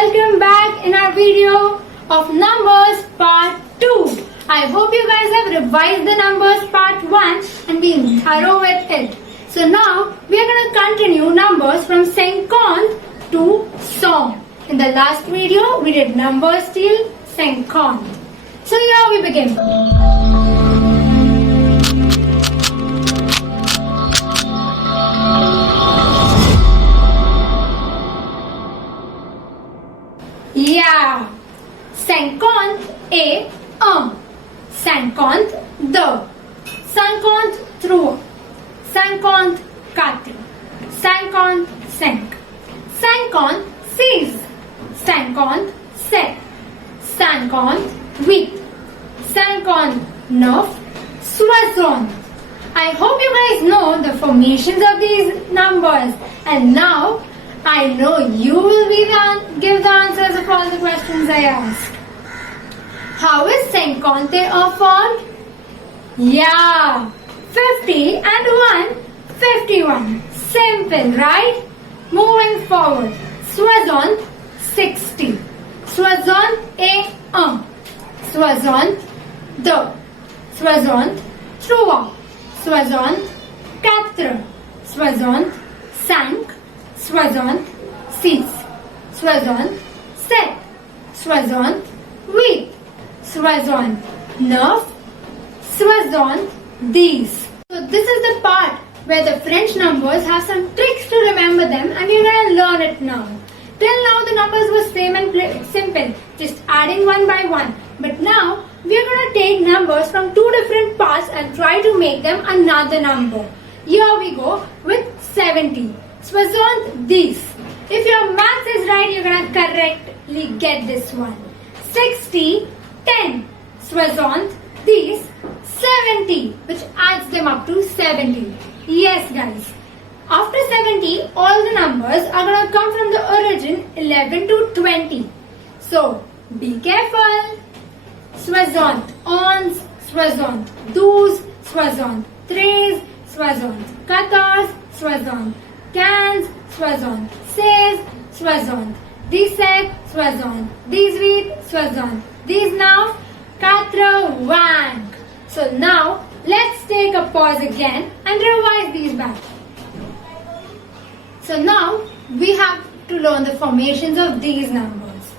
welcome back in our video of numbers part 2. I hope you guys have revised the numbers part 1 and been thorough with it. So now we are going to continue numbers from 50 to 100. In the last video we did numbers till 50. So here we begin. Yeah, 50 a 50 the 50 3 50 4 50 5 50 6 50 7 50 8 59 60. I hope you guys know the formations of these numbers, and now I know you will give the answers of all the questions I ask. How is 50 formed? Yeah, 50 and 1, 51. Simple, right? Moving forward. 60. 60 a 1. 60 2. 60 3. 60 4. 60 5. 60 6. 60 7. 60 8. 60 9. 60 these. So this is the part where the French numbers have some tricks to remember them, and you're going to learn it now. Till now the numbers were same and simple, just adding one by one. But now we are going to take numbers from two different parts and try to make them another number. Here we go with 70. 60 these. If your maths is right, you're going to correctly get this one. 60 10. 60 these 70, which adds them up to 70. Yes guys, after 70 all the numbers are going to come from the origin 11 to 20. So be careful. 60 11, 60 12, 60 13, 60 14, 60 15, 60 16, 60 17, 60 18, 60 19, 80. So now let's take a pause again and revise these back. So now we have to learn the formations of these numbers.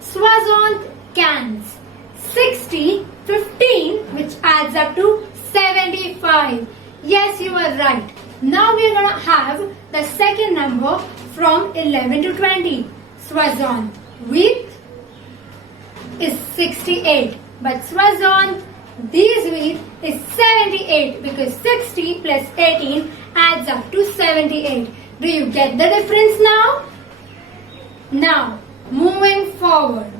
60 cans, 60 15, which adds up to 75. Yes, you are right. Now we are going to have the second number from 11 to 20. 60 with is 68, but 60 these with is 78, because 60 plus 18 adds up to 78. Do you get the difference now? Now, moving forward.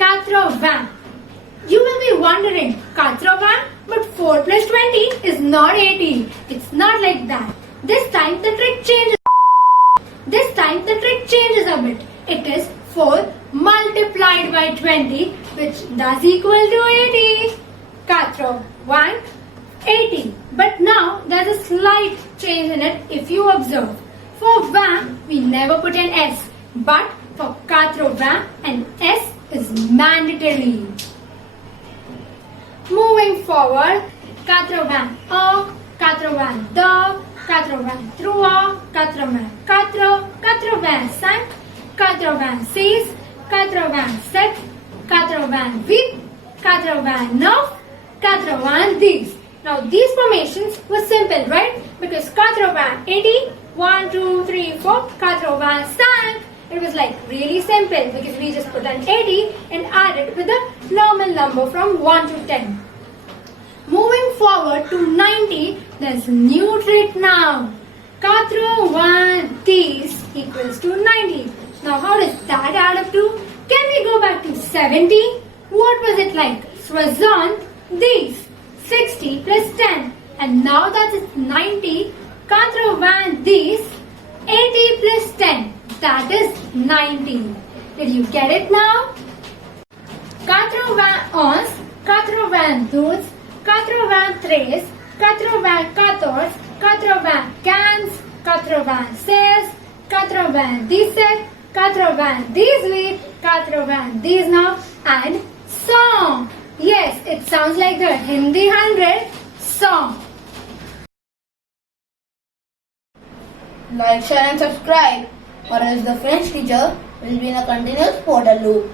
80. You will be wondering, 80, but 4 plus 20 is not 80. It's not like that. This time the trick changes a bit. It is 4 multiplied by 20, which does equal to 80. 80, 80. But now there's a slight change in it if you observe. For 20, we never put an S, but for 80, an S is mandatory. Moving forward, 80 1, 80 2, 80 3, 80 85, 86, 87, 88, 89, 80 these. Now these formations were simple, right? Because 80, 1, 2, 3, 4, 85. It was like really simple because we just put an 80 and added with a normal number from 1 to 10. Moving forward to 90, there's a new trick now. 81 these equals to 90. Now how does that add up to? Can we go back to 70? What was it like? 60 these 60 plus 10, and now that is 90. 81 these 80 plus 10, that is 90. Did you get it now? 81 11, 81 12, 81 13, 81 14, 81 15, 86, 97, 98, 99 and song. Yes, it sounds like the Hindi 100 song. Like, share and subscribe, or else the French teacher will be in a continuous portal loop.